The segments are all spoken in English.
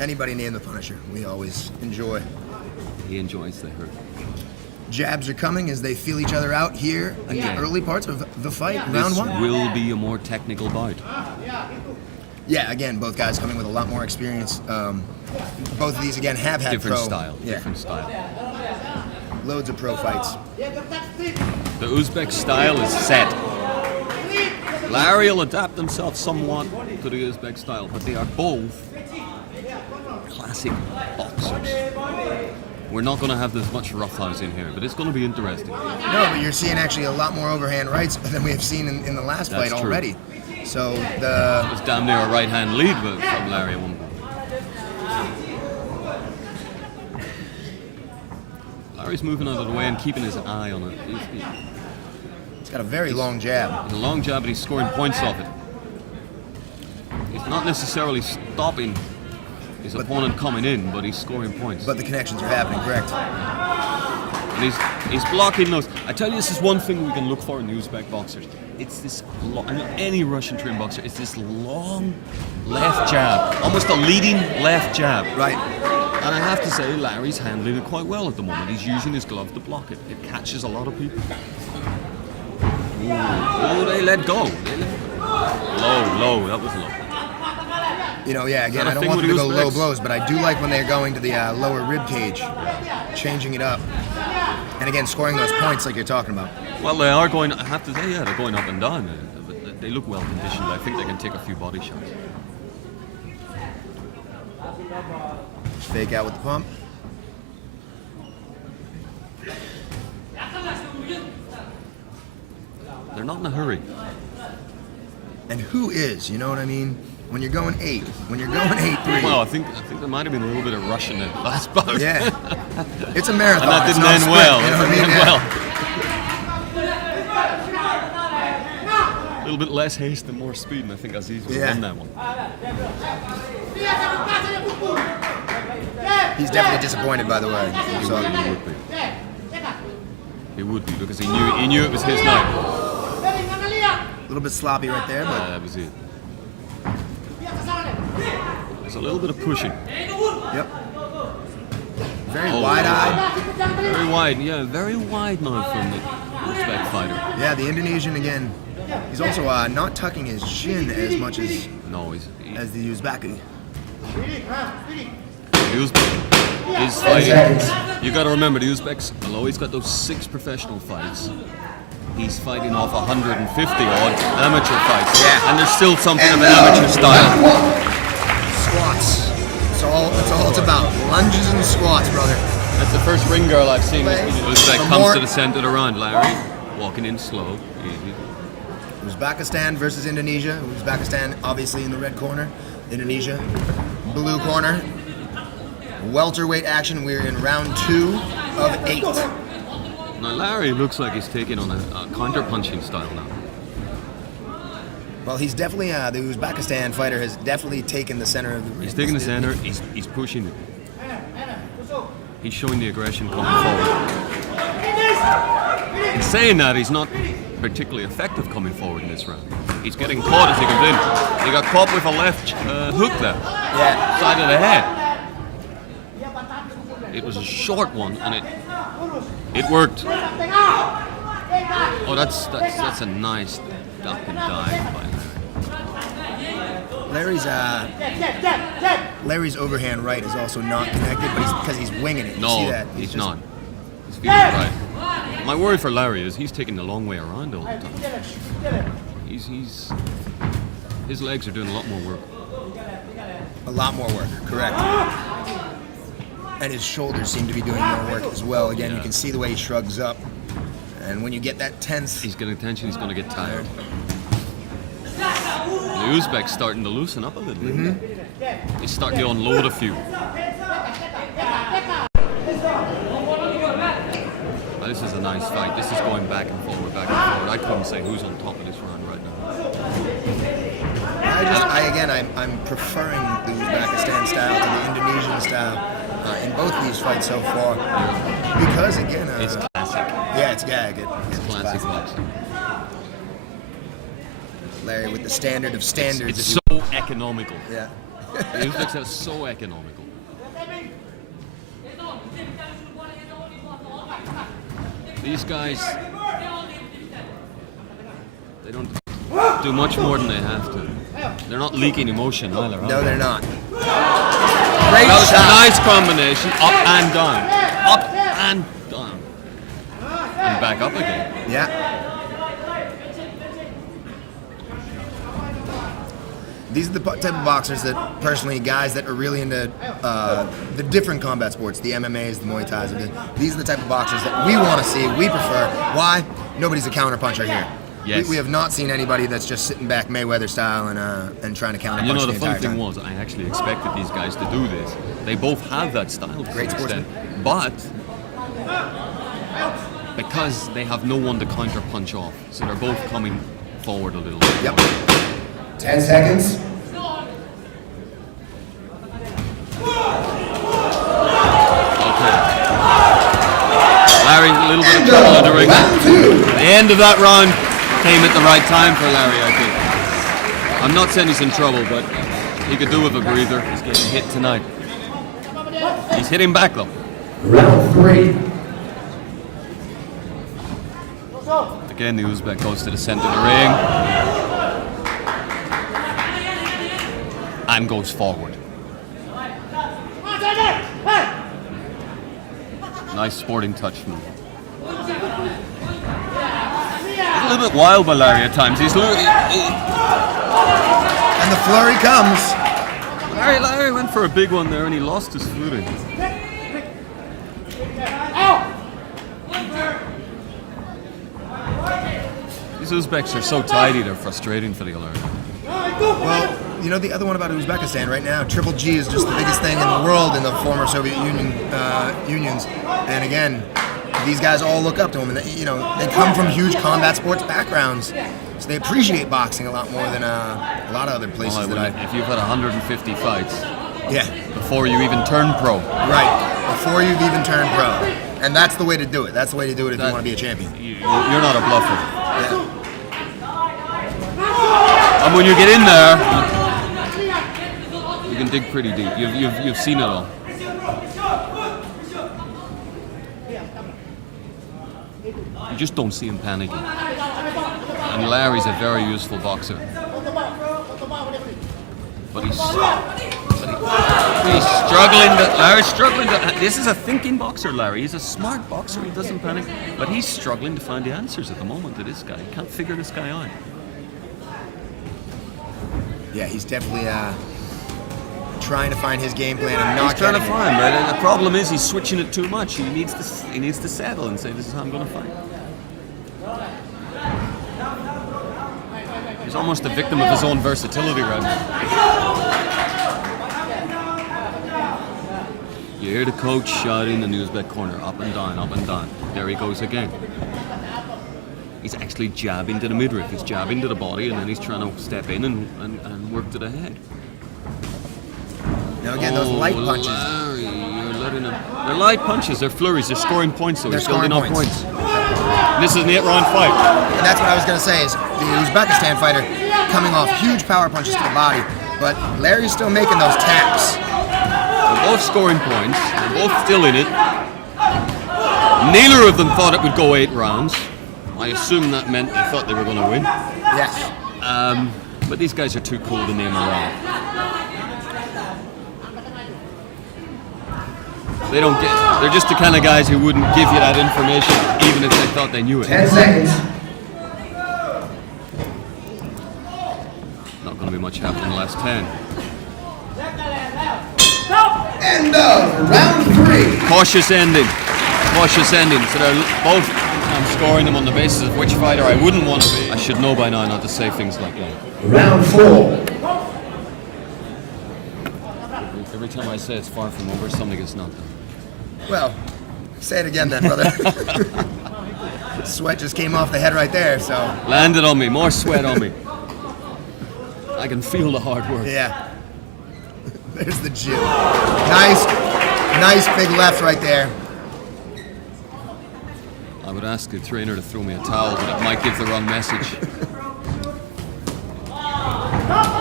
Anybody named the Punisher, we always enjoy. He enjoys the hurt. Jabs are coming as they feel each other out here in the early parts of the fight, round one. This will be a more technical bout. Yeah, again, both guys coming with a lot more experience. Both of these, again, have had Different pro. style. Yeah. Different style. Loads of pro fights. The Uzbek style is set. Larry will adapt himself somewhat to the Uzbek style, but they are both classic boxers. We're not going to have this much roughhouse in here, but it's going to be interesting. No, but you're seeing actually a lot more overhand rights than we have seen in the last fight already. So it was damn near a right-hand lead from Larry at one point. Larry's moving out of the way and keeping his eye on it. He's got a very long jab. It's a long jab, but he's scoring points off it. He's not necessarily stopping his opponent coming in, but he's scoring points. But the connections are happening, correct? And he's blocking those. I tell you, this is one thing we can look for in the Uzbek boxers. It's this, any Russian trained boxer, it's this long left jab, almost a leading left jab. Right. And I have to say, Larry's handling it quite well at the moment. He's using his glove to block it. It catches a lot of people. Ooh, they let go. Low, that was low. You know, yeah, again, I don't want them to go low blows, but I do like when they're going to the lower rib cage, changing it up. And again, scoring those points like you're talking about. Well, they are going, I have to say, yeah, they're going up and down. They look well conditioned. I think they can take a few body shots. Fake out with the pump. They're not in a hurry. And who is, you know what I mean? When you're going 8, when you're going 8-3. Well, I think there might have been a little bit of rush in the last bout. Yeah. It's a marathon. And that didn't end well. You know what I mean? A little bit less haste and more speed, and I think Aziz would have won that one. He's definitely disappointed, by the way. He would be because he knew it was his night. A little bit sloppy right there, but that was it. There's a little bit of pushing. Yep. Very wide-eyed. Very wide, yeah, very wide now from the Uzbek fighter. Yeah, the Indonesian again. He's also not tucking his chin as much as as the Uzbeki. The Uzbek is fighting. You got to remember, the Uzbeks, although he's got those 6 professional fights, he's fighting off 150 odd amateur fights. Yeah. And there's still something of an amateur style. Squats. That's all it's about. Lunges and squats, brother. That's the first ring girl I've seen. Uzbek comes to the center of the round. Larry walking in slow, easy. Uzbekistan versus Indonesia. Uzbekistan obviously in the red corner. Indonesia, blue corner. Welterweight action. We're in round 2 of 8. Now Larry looks like he's taking on a counter-punching style now. Well, he's definitely, the Uzbekistan fighter has definitely taken the center of the ring. He's taking the center, he's pushing it. He's showing the aggression coming forward. In saying that, he's not particularly effective coming forward in this round. He's getting caught as he comes in. He got caught with a left hook there. Yeah. Side of the head. It was a short one, and it worked. Oh, that's a nice duck and dive by Larry's overhand right is also not connected, but because he's winging it. You see that? He's not. He's feeling right. My worry for Larry is he's taking the long way around all the time. His legs are doing a lot more work. A lot more work, correct. And his shoulders seem to be doing more work as well. Again, you can see the way he shrugs up. And when you get that tense... He's getting tension, he's going to get tired. The Uzbek's starting to loosen up a little bit. He's starting to unload a few. Now, this is a nice fight. This is going back and forward, back and forward. I couldn't say who's on top of this round right now. I'm preferring the Uzbekistan style to the Indonesian style in both these fights so far. Because, again... it's classic. Yeah, it's classic boxing. Larry with the standard of standards. It's so economical. Yeah. The Uzbeks are so economical. These guys, they don't do much more than they have to. They're not leaking emotion either, are No, they? they're not. That Great was a shot. nice combination. Up and down. Up and down. And back up again. Yeah. These are the type of boxers that, personally, guys that are really into the different combat sports, the MMAs, the Muay Thais. These are the type of boxers that we want to see, we prefer. Why? Nobody's a counterpuncher here. Yes. We have not seen anybody that's just sitting back Mayweather style and trying to counterpunch You know, the the funny entire thing time. was, I actually expected these guys to do this. They both have that style to Great an extent. sportsmen. But because they have no one to counter punch off, so they're both coming forward a little bit. Yep. 10 seconds. Okay. Larry, a little bit of trouble in the ring. The end of that round came at the right time for Larry, I think. I'm not saying he's in trouble, but he could do with a breather. He's getting hit tonight. He's hitting back though. Round 3. Again, the Uzbek goes to the center of the ring and goes forward. Nice sporting touch from him. A little bit wild by Larry at times. He's And the flurry comes. Larry went for a big one there and he lost his footing. These Uzbeks are so tidy, they're frustrating for the alert. Well, you know the other one about Uzbekistan right now, Triple G is just the biggest thing in the world in the former Soviet Union unions. And again, these guys all look up to him, and they come from huge combat sports backgrounds, so they appreciate boxing a lot more than a lot of other places If you've had 150 fights Yeah, before you even turn pro, right. Before you've even turned pro, and that's the way to do it. That's the way to do it if you want to be a champion. you're not a bluffer. Yeah. And when you get in there, you can dig pretty deep. You've seen it all. You just don't see him panicking. And Larry's a very useful boxer. But he's struggling. Larry's struggling. This is a thinking boxer, Larry. He's a smart boxer. He doesn't panic. But he's struggling to find the answers at the moment to this guy. He can't figure this guy out. Yeah, he's definitely trying to find his game plan and not He's trying to getting it. find, but the problem is he's switching it too much. He needs to settle and say, this is how I'm going to fight. He's almost a victim of his own versatility right now. You hear the coach shouting in the Uzbek corner, up and down, up and down. There he goes again. He's actually jabbing to the midriff. He's jabbing to the body, and then he's trying to step in and work to the head. Now again, those light punches. Larry, you're letting him. They're light punches. They're flurries. They're scoring points, so They're he's building up scoring points. This is an 8-round fight. And that's what I was going to say is the Uzbekistan fighter coming off huge power punches to the body, but Larry's still making those taps. They're both scoring points. They're both still in it. Neither of them thought it would go 8 rounds. I assume that meant they thought they were going to win. Yes. But these guys are too cool to name around. They don't get. They're just the kind of guys who wouldn't give you that information even if they thought they knew it. 10 seconds. Not going to be much happening in the last 10. End of round 3. Cautious ending. Cautious ending. So they're both. I'm scoring them on the basis of which fighter I wouldn't want to be. I should know by now not to say things like that. Round 4. Every time I say it's far from over, something gets knocked down. Well, say it again then, brother. Sweat just came off the head right there, so. Landed on me. More sweat on me. I can feel the hard work. Yeah. There's the Jew. Nice big left right there. I would ask the trainer to throw me a towel, but it might give the wrong message.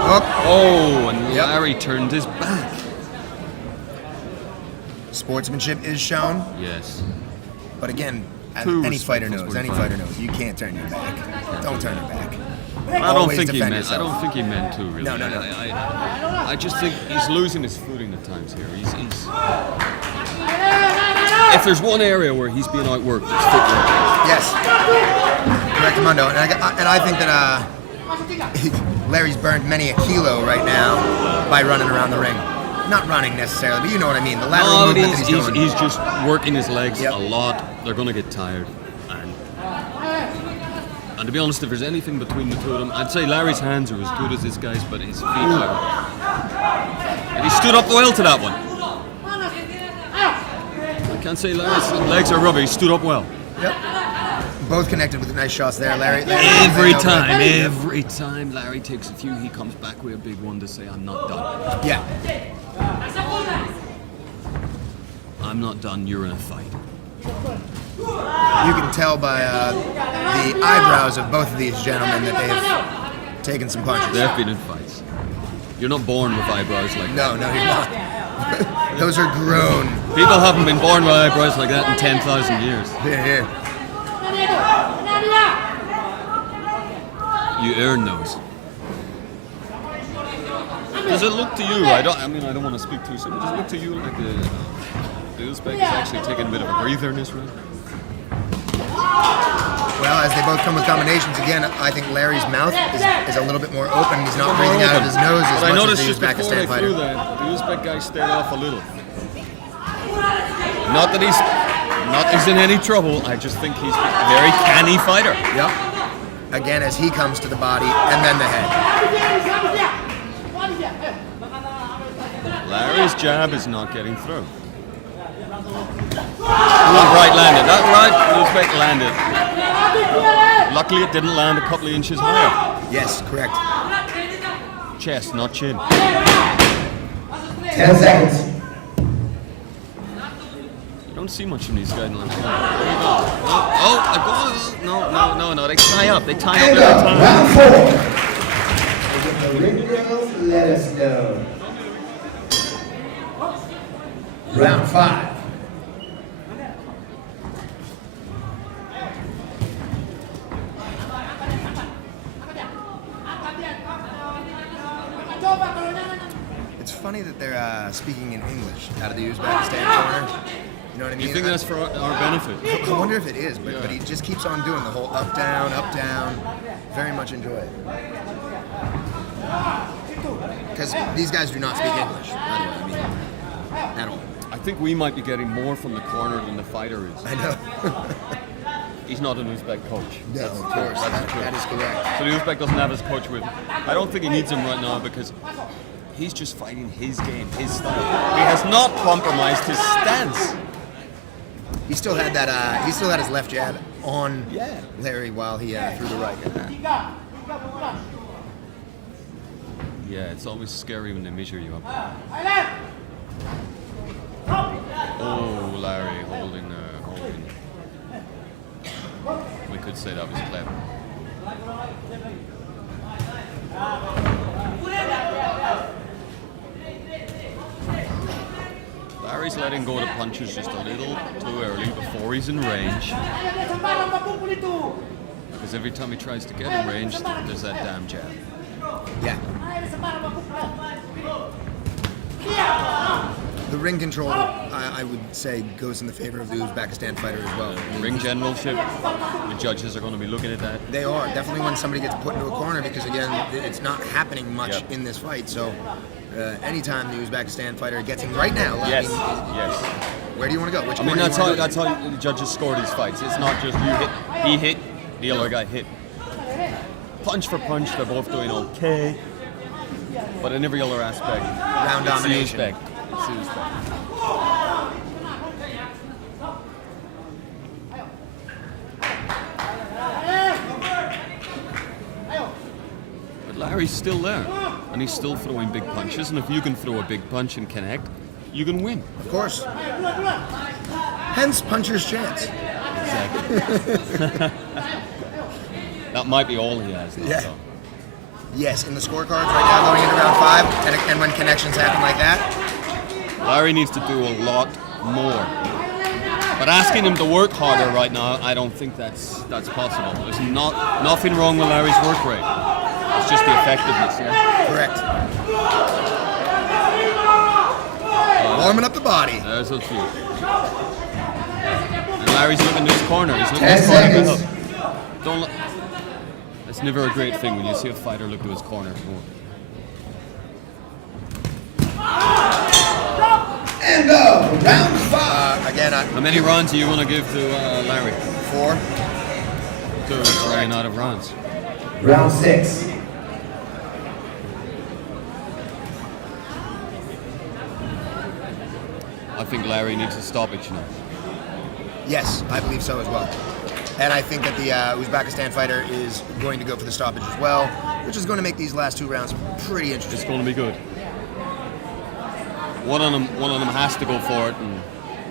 Hook. Oh, and Yep. Larry turned his back. Sportsmanship is shown, Yes. but again, as True any fighter respectful knows, sporting you can't turn your back. Don't turn your back. I don't Always think he defend meant. yourself. I don't think he meant to really. No. I just think he's losing his footing at times here. He's if there's one area where he's being outworked, it's footwork. Yes. Correct, Mundo. And I think that Larry's burned many a kilo right now by running around the ring. Not running necessarily, but you know what I mean. The lateral No, movement that he's doing. he's just working his legs Yep. a lot. They're going to get tired. And to be honest, if there's anything between the two of them, I'd say Larry's hands are as good as this guy's, but his feet are. And he stood up well to that one. I can't say Larry's legs are rubber. He stood up well. Yep. Both connected with nice shots there, Larry. Every time Larry takes a few, he comes back with a big one to say, I'm not done. Yeah. I'm not done, you're in a fight. You can tell by the eyebrows of both of these gentlemen that they've taken some punches. They've been in fights. You're not born with eyebrows like that. No, you're not. Those are grown. People haven't been born with eyebrows like that in 10,000 years. Here. You earn those. Does it look to you? I don't want to speak too soon. But does it look to you like the Uzbek is actually taking a bit of a breather in this round? Well, as they both come with combinations, again, I think Larry's mouth is a little bit more open. He's not breathing out of his nose as But I much noticed as the just before Uzbekistan they fighter. threw that, the Uzbek guy stayed off a little. Not that he's in any trouble. I just think he's a very canny fighter. Yep. Again, as he comes to the body and then the head. Larry's jab is not getting through. That right landed. That right Uzbek landed. Luckily, it didn't land a couple of inches higher. Yes, correct. Chest, not chin. 10 seconds. You don't see much from these guys. No. They tie up. They tie up And every time. round 4. If the ring girls, let us know. Round 5. It's funny that they're speaking in English out of the Uzbekistan corner. You know what I mean? You think that's for our benefit? I wonder if it is, but he just keeps on doing the whole up, down, up, down. Very much enjoy it. Because these guys do not speak English, by the way, I mean, at all. I think we might be getting more from the corner than the fighter is. I know. He's not an Uzbek coach. No, of course. That is correct. So the Uzbek doesn't have his coach with him. I don't think he needs him right now because he's just fighting his game, his style. He has not compromised his stance. He still had that. He still had his left jab on Larry while he threw the right. Yeah, it's always scary when they measure you up. Oh, Larry holding. We could say that was clever. Larry's letting go of the punches just a little too early before he's in range. Because every time he tries to get in range, there's that damn jab. Yeah. The ring control, I would say, goes in the favor of the Uzbekistan fighter as well. Ring generalship, the judges are going to be looking at that. They are definitely when somebody gets put into a corner because again, it's not happening much Yep. in this fight. So, anytime the Uzbekistan fighter gets in right now, Yes, I mean, yes. where do you want to go? Which I mean, corner do you that's wanna how the judges score these fights. It's not just you hit, he hit, the other guy hit. Punch for punch, they're both doing okay. But in every other aspect, Round it's the domination. Uzbek. It's the Uzbek. But Larry's still there, and he's still throwing big punches. And if you can throw a big punch and connect, you can win. Of course. Hence, puncher's chance. Exactly. That might be all he has now. Yeah. So. Yes, in the scorecards right now going into round 5, and when connections happen like that. Larry needs to do a lot more. But asking him to work harder right now, I don't think that's possible. There's nothing wrong with Larry's work rate. It's just the effectiveness, yeah? Correct. Warming up the body. There's a few. And Larry's looking to his corner. He's looking 10 to his corner. seconds. Don't look. It's never a great thing when you see a fighter look to his corner. And go. Round 5. Again, How many rounds do you want to give to Larry? 4. 2. It's running out of rounds. Round 6. I think Larry needs a stoppage now. Yes, I believe so as well. And I think that the Uzbekistan fighter is going to go for the stoppage as well, which is going to make these last 2 rounds pretty It's interesting. going to be good. One of them has to go for it, and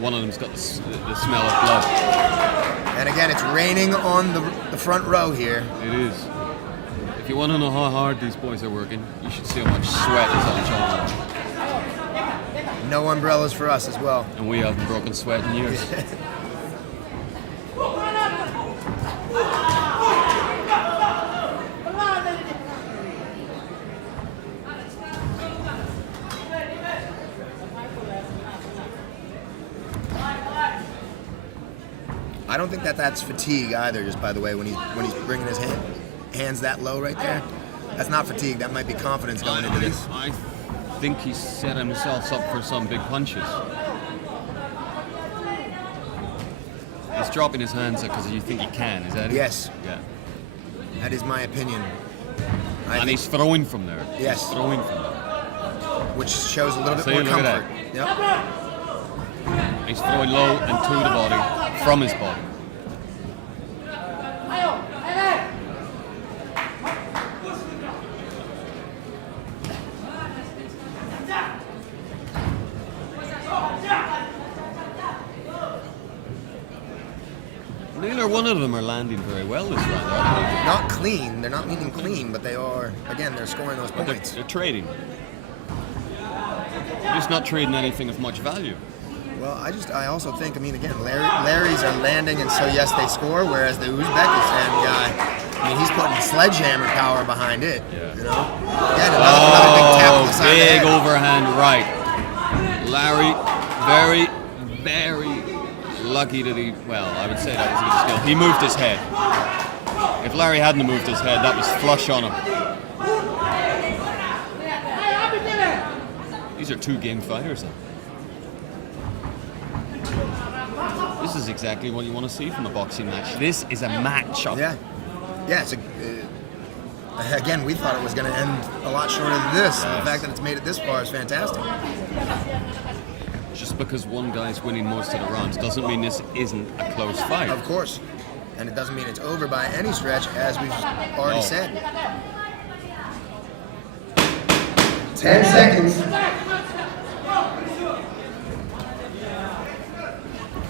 one of them's got the smell of blood. And again, it's raining on the front row here. It is. If you want to know how hard these boys are working, you should see how much sweat is on John. No umbrellas for us as well. And we haven't broken sweat in years. I don't think that that's fatigue either. Just by the way, when he's bringing his hands that low right there, that's not fatigue. That might be confidence going into this. I think he's set himself up for some big punches. He's dropping his hands because you think he can, is that it? Yes. Yeah. That is my opinion. And he's throwing from there. Yes. He's throwing from there. Which shows a little bit See, more look at comfort. Yep. He's throwing low and to the body, from his body. Neither one of them are landing very well this round, are they? Not clean. They're not meaning clean, but they are. Again, they're scoring those But points. they're trading. They're just not trading anything of much value. Well, I also think, again, Larry's are landing, and so yes, they score. Whereas the Uzbekistan guy, he's putting sledgehammer power behind it. Yeah. You know. Again, another big tap on the side of the big head. overhand right. Larry, very, very lucky that he. Well, I would say that was a good skill. He moved his head. If Larry hadn't moved his head, that was flush on him. These are 2-game fighters, though. This is exactly what you want to see from a boxing match. This is a match-up. Yeah. Yeah. Again, we thought it was going to end a lot shorter than this. And the fact that it's made it this far is fantastic. Just because one guy's winning most of the rounds doesn't mean this isn't a close fight. Of course. And it doesn't mean it's over by any stretch, as we've already No. said. 10 seconds.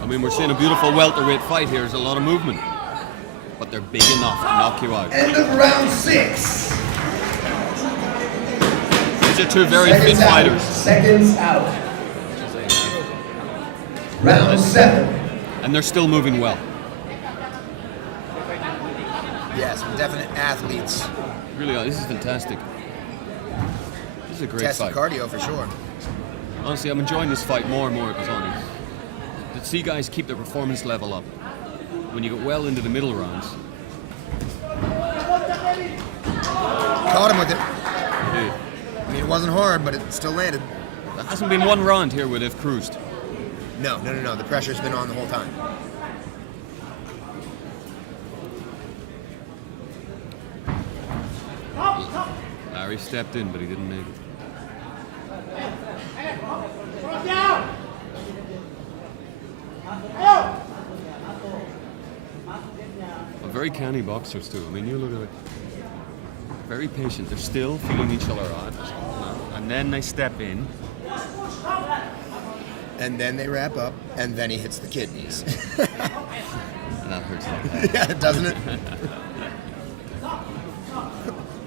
I mean, we're seeing a beautiful welterweight fight here. There's a lot of movement. But they're big enough to knock you out. End of round 6. These are 2 very fit Seconds out. fighters. Seconds out. Round 7. And they're still moving well. Yes, definite athletes. Really, this is fantastic. This is a great Test of fight. cardio for sure. Honestly, I'm enjoying this fight more and more, it goes on. To see guys keep their performance level up when you get well into the middle rounds. Caught him with it. Dude, It wasn't hard, but it still landed. there hasn't been one round here where they've cruised. No. The pressure's been on the whole time. Larry stepped in, but he didn't make it. A very canny boxers too. I mean, you look at it. Very patient. They're still feeling each other out. And then they step in. And then they wrap up, and then he hits the kidneys. And that hurts like that. Yeah, doesn't it?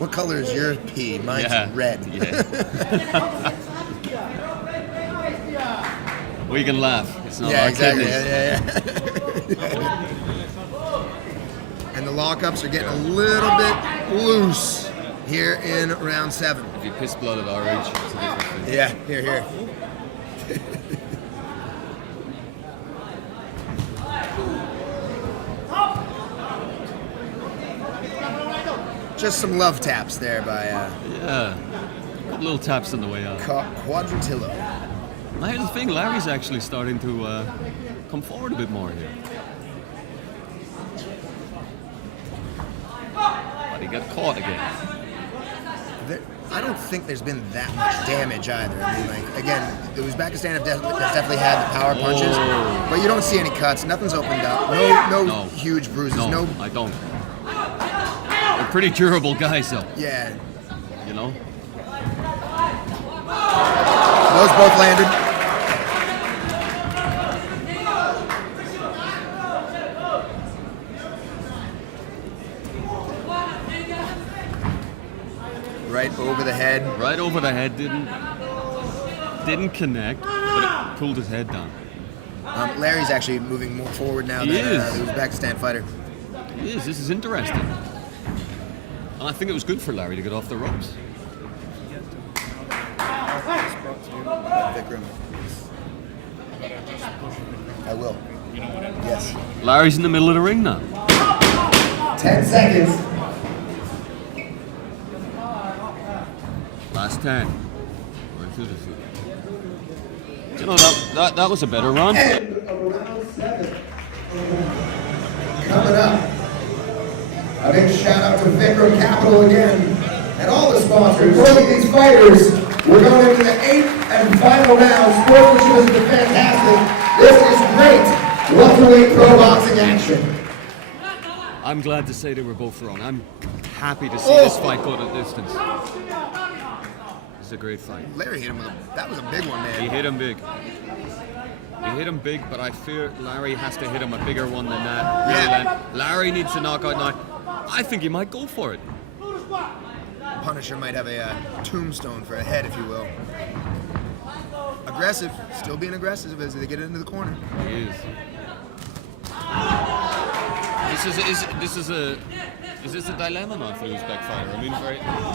What color is your pee? Mine's Yeah. red. Yeah. We can laugh. It's not Yeah, our exactly. kidneys. Yeah. And the lockups are getting a little bit loose here in round 7. If you piss blood at our age, it's a different thing. Yeah, here. Just some love taps there by Yeah. Little taps on the way out. Quadratillo. Now, here's the thing, Larry's actually starting to come forward a bit more here. But he got caught again. I don't think there's been that much damage either. I mean, like, again, the Uzbekistan have definitely had the power punches, but you don't see any cuts. Nothing's opened up. No huge bruises. No, I don't. They're pretty durable guys, though. Yeah. You know? Those both landed. Right over the head. Right over the head, didn't connect, but it pulled his head down. Larry's actually moving more forward now He than is. the Uzbekistan fighter. It is. This is interesting. And I think it was good for Larry to get off the ropes. Vikram. I will. Yes. Larry's in the middle of the ring now. 10 seconds. Last 10. Right through the field. You know, that was a better run. End of round 7. Coming up, a big shout out to Vikram Capital again and all the sponsors. Joining these fighters, we're going into the 8th and final round. Sportsmanship has been fantastic. This is great welterweight pro boxing action. I'm glad to say they were both wrong. I'm happy to see this fight go the distance. It's a great fight. Larry hit him with that was a big one, man. He hit him big. He hit him big, but I fear Larry has to hit him a bigger one than that. Really, Yeah. Larry needs to knock out now. I think he might go for it. Punisher might have a tombstone for a head, if you will. Aggressive, still being aggressive as they get into the corner. He is. Is this a dilemma now for the Uzbek fighter? I mean,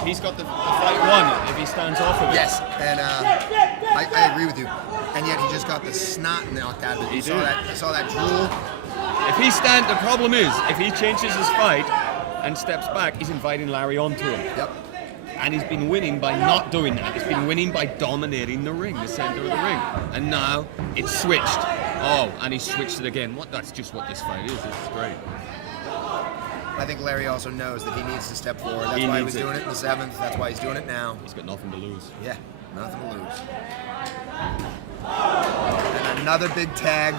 he's got the fight won if he stands off of it. Yes, and I agree with you. And yet he just got the snot knocked out of it. He saw did. that. I saw that drool. The problem is, if he changes his fight and steps back, he's inviting Larry onto him. Yep. And he's been winning by not doing that. He's been winning by dominating the ring, the center of the ring. And now it's switched. Oh, and he switched it again. That's just what this fight is. It's great. I think Larry also knows that he needs to step forward. That's He why he needs was it. doing it in the 7th. That's why he's doing it now. He's got nothing to lose. Yeah, nothing to lose. And another big tag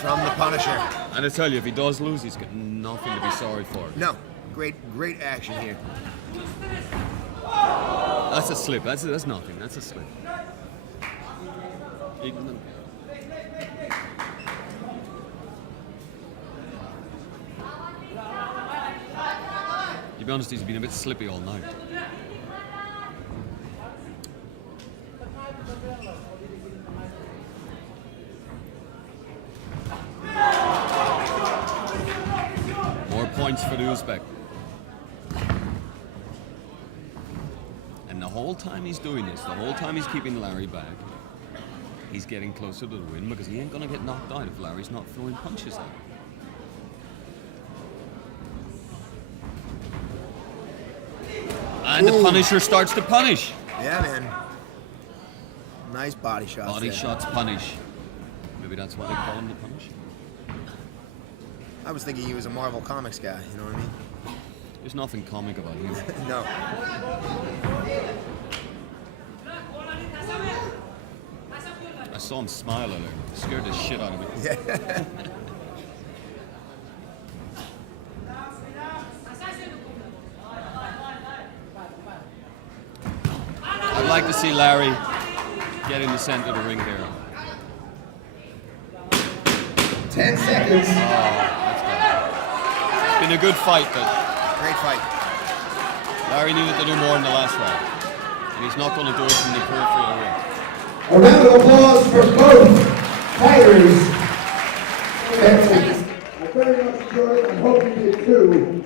from the Punisher. And I tell you, if he does lose, he's got nothing to be sorry for. No, great action here. That's a slip. That's nothing. That's a slip. To be honest, he's been a bit slippy all night. More points for the Uzbek. And the whole time he's doing this, the whole time he's keeping Larry back, he's getting closer to the win because he ain't gonna get knocked out if Larry's not throwing punches at him. And the Punisher starts to punish. Yeah, man. Nice body shots. Body there. shots punish. Maybe that's why they call him the Punisher. I was thinking he was a Marvel Comics guy. You know what I mean? There's nothing comic about him. No. I saw him smile earlier. It scared the shit out of me. Yeah. I'd like to see Larry get in the center of the ring here. 10 seconds. It's been a good fight, but Great fight. Larry needed to do more in the last round. And he's not going to do it from the periphery of the ring. A round of applause for both fighters. I very much enjoyed it. I hope you did too.